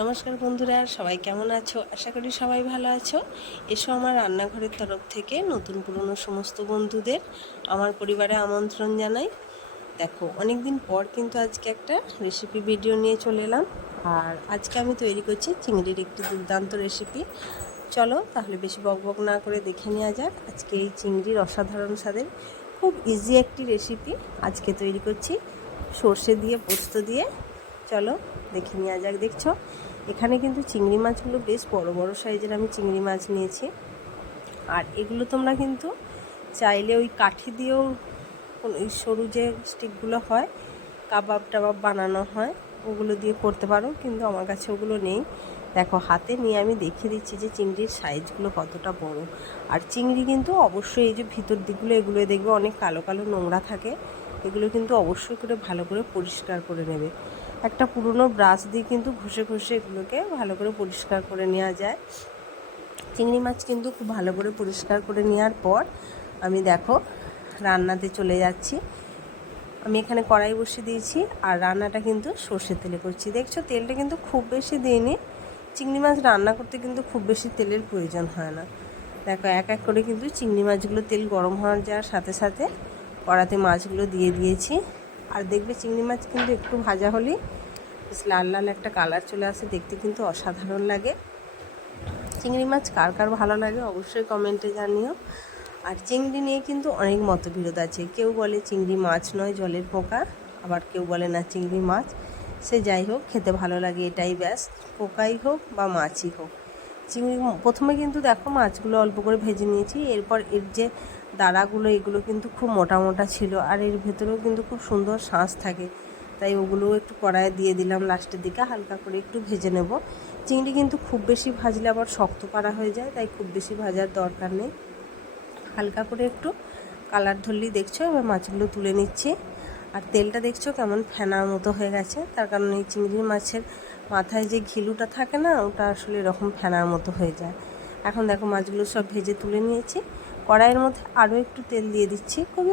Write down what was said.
নমস্কার বন্ধুরা, সবাই কেমন আছো? আশা করি সবাই ভালো আছো। এসো আমার রান্নাঘরের তরফ থেকে নতুন পুরনো সমস্ত বন্ধুদের আমার পরিবারে আমন্ত্রণ জানাই। দেখো, অনেক দিন পর কিন্তু আজকে একটা রেসিপি ভিডিও নিয়ে চলে এলাম। আর আজকে আমি তৈরি করছি চিংড়ির একটি দুর্দান্ত রেসিপি। চলো তাহলে বেশি বকবক না করে দেখে নেওয়া যাক আজকে এই চিংড়ির অসাধারণ স্বাদের খুব ইজি একটি রেসিপি আজকে তৈরি করছি সর্ষে দিয়ে, পোস্ত দিয়ে। চলো দেখে নেওয়া যাক। দেখছো, এখানে কিন্তু চিংড়ি মাছগুলো বেশ বড় বড় সাইজের আমি চিংড়ি মাছ নিয়েছি। আর এগুলো তোমরা কিন্তু চাইলে ওই কাঠি দিয়েও, ওই সরু যে স্টিকগুলো হয় কাবাব টাবাব বানানো হয় ওগুলো দিয়ে করতে পারো, কিন্তু আমার কাছে ওগুলো নেই। দেখো, হাতে নিয়ে আমি দেখিয়ে দিচ্ছি যে চিংড়ির সাইজগুলো কতটা বড়। আর চিংড়ি কিন্তু অবশ্যই এই যে ভিতর দিকগুলো, এগুলো দেখবে অনেক কালো কালো নোংরা থাকে, এগুলো কিন্তু অবশ্যই করে ভালো করে পরিষ্কার করে নেবে। একটা পুরনো ব্রাশ দিয়ে কিন্তু ঘষে ঘষে এগুলোকে ভালো করে পরিষ্কার করে নেওয়া যায়। চিংড়ি মাছ কিন্তু খুব ভালো করে পরিষ্কার করে নেওয়ার পর আমি দেখো রান্নাতে চলে যাচ্ছি। আমি এখানে কড়াই বসিয়ে দিয়েছি আর রান্নাটা কিন্তু সর্ষের তেলে করছি। দেখছো, তেলটা কিন্তু খুব বেশি দিইনি। চিংড়ি মাছ রান্না করতে কিন্তু খুব বেশি তেলের প্রয়োজন হয় না। দেখো, এক এক করে কিন্তু চিংড়ি মাছগুলো তেল গরম হওয়ার যাওয়ার সাথে সাথে কড়াতে মাছগুলো দিয়ে দিয়েছি। আর দেখবে চিংড়ি মাছ কিন্তু একটু ভাজা হলেই বেশ লাল লাল একটা কালার চলে আসে, দেখতে কিন্তু অসাধারণ লাগে। চিংড়ি মাছ কার কার ভালো লাগে অবশ্যই কমেন্টে জানিও। আর চিংড়ি নিয়ে কিন্তু অনেক মতবিরোধ আছে। কেউ বলে চিংড়ি মাছ নয়, জলের পোকা, আবার কেউ বলে না চিংড়ি মাছ। সে যাই হোক, খেতে ভালো লাগে এটাই ব্যাস, পোকাই হোক বা মাছই হোক। চিংড়ি প্রথমে কিন্তু দেখো মাছগুলো অল্প করে ভেজে নিয়েছি, এরপর এর যে দাঁড়াগুলো এগুলো কিন্তু খুব মোটা মোটা ছিল, আর এর ভেতরেও কিন্তু খুব সুন্দর শাঁস থাকে, তাই ওগুলোও একটু কড়াইয়ে দিয়ে দিলাম লাস্টের দিকে, হালকা করে একটু ভেজে নেব। চিংড়ি কিন্তু খুব বেশি ভাজলে আবার শক্ত পাড়া হয়ে যায়, তাই খুব বেশি ভাজার দরকার নেই। হালকা করে একটু কালার ধরলেই দেখছো। এবার মাছগুলো তুলে নিচ্ছি। আর তেলটা দেখছো কেমন ফেনার মতো হয়ে গেছে, তার কারণ এই চিংড়ি মাছের মাথায় যে ঘিলুটা থাকে না, ওটা আসলে এরকম ফেনার মতো হয়ে যায়। এখন দেখো মাছগুলো সব ভেজে তুলে নিয়েছি। কড়াইয়ের মধ্যে আরও একটু তেল দিয়ে দিচ্ছি, খুবই